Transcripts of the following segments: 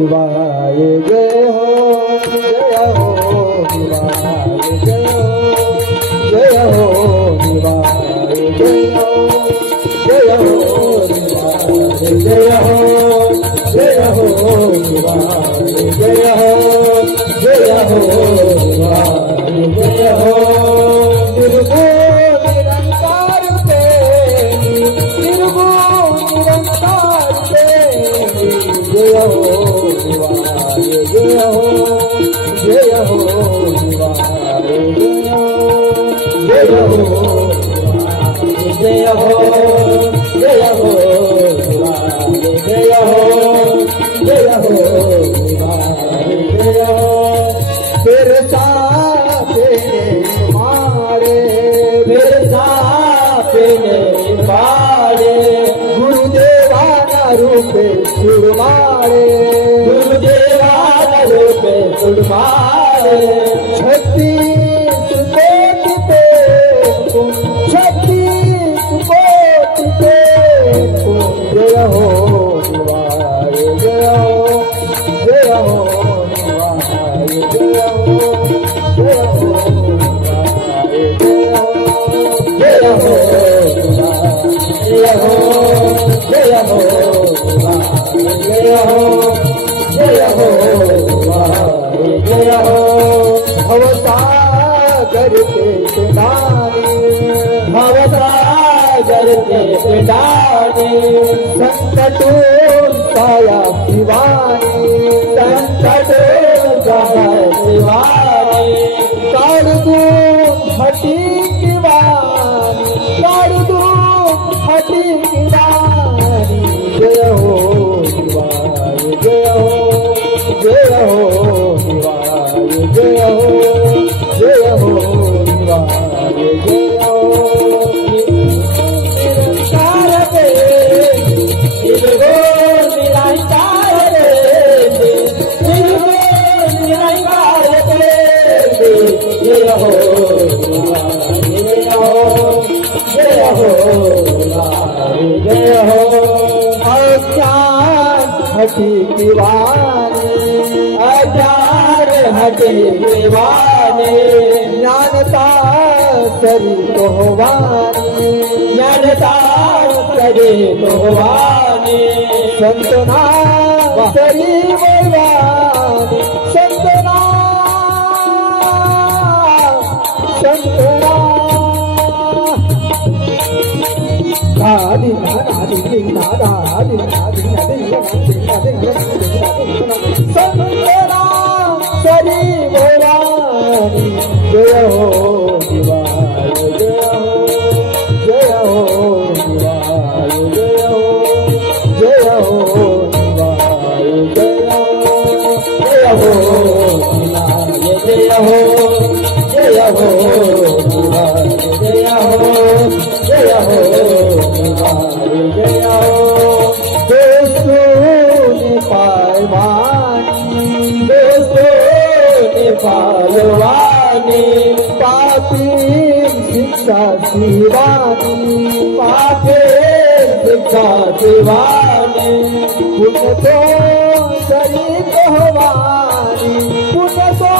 शिवाय जय हो शिवाय जय हो शिवाय जय हो जय हो शिवाय जय हो जय हो शिवाय जय हो जय हो शिवाय जय हो निरंकार निरंकार जय हो शिवाय जय हो जय हो शिवाय जय हो जय हो जय हो शिवाय जय हो जय हो शिवाय जय हो तेरे साथ मारे मेरे साथ मारे गुरुदेवाना रूपे सुरमारे गुरुदेवाना रूपे सुरमारे शक्ति कोटि पे शक्ति कोटि पे जय हो शिवाय जय हो जय हो शिवाय जय हो जय हो जय हो जय हो जय हो जय हो जय हो जय हो भवसागर के किनारे भवसागर के किनारे संकटों साया शिवानी संकटों साया शिवानी कारुदू हटी की वाणी कारुदू हटी की वाणी जय हो शिवाय जय हो जय हो शिवाय जय हो जय हो शिवाय जय हो निरंकार दे निर्गो निरंकार दे निर्गो निरंकार दे जय हो जय हो जय हो जय हो अज्ञान हटी दीवाने अज्ञान हटी दीवाने ज्ञानता सरी कोहवानी ज्ञानता सरी कोहवानी संतना सरी वैवानी संतना संतना संतना सरी भवानी जय हो शिवाय जय हो जय हो शिवाय जय हो जय हो शिवाय जय हो जय हो शिवाय जय हो जय हो शिवाय जय हो जय हो शिवाय जय हो पालवानी पापी शिक्षा शिवानी पापे शिक्षा शिवानी पुण्य तो शरीर भवानी पुण्य तो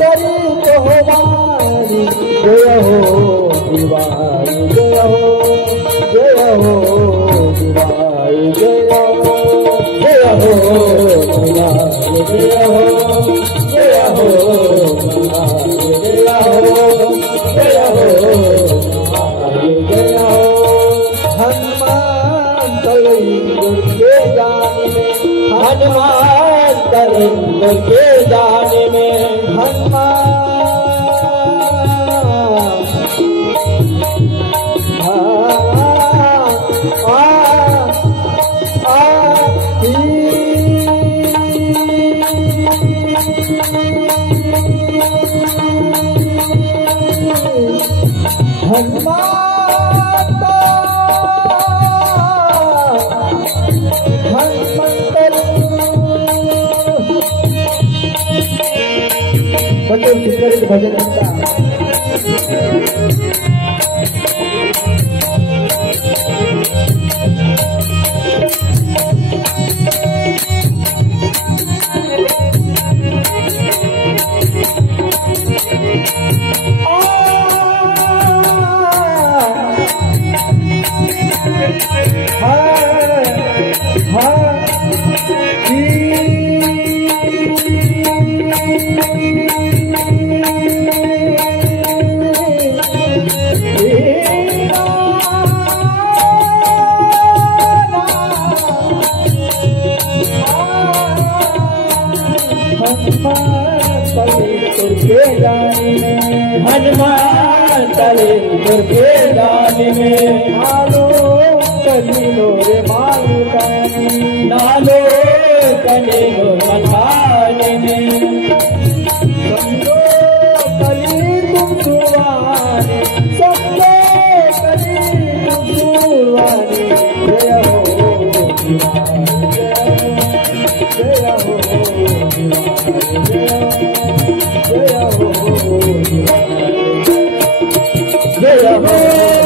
शरीर भवानी जय हो शिवाय जय हो जय हो शिवाय जय हो जय हो शिवाय जय हो जय हो जय हो जय हो हनुमान तलैंदुर के जाने में हनुमान तलैंदुर के जाने में हनुमान भजन जाने में नालो कलीलो रे मालकानी नालो कलीलो मथाने में समझो कली तुम सुवाने समझो कली तुम सुवाने जय हो जय हो जय हो जय हो